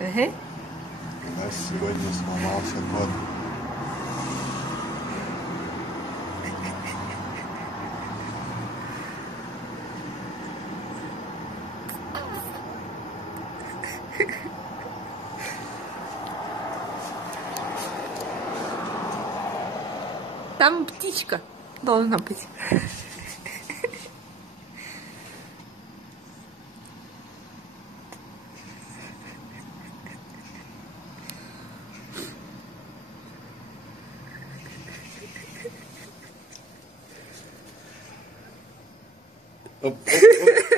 Ага. У нас сегодня сломался кот. Там птичка должна быть. Оп, оп, оп.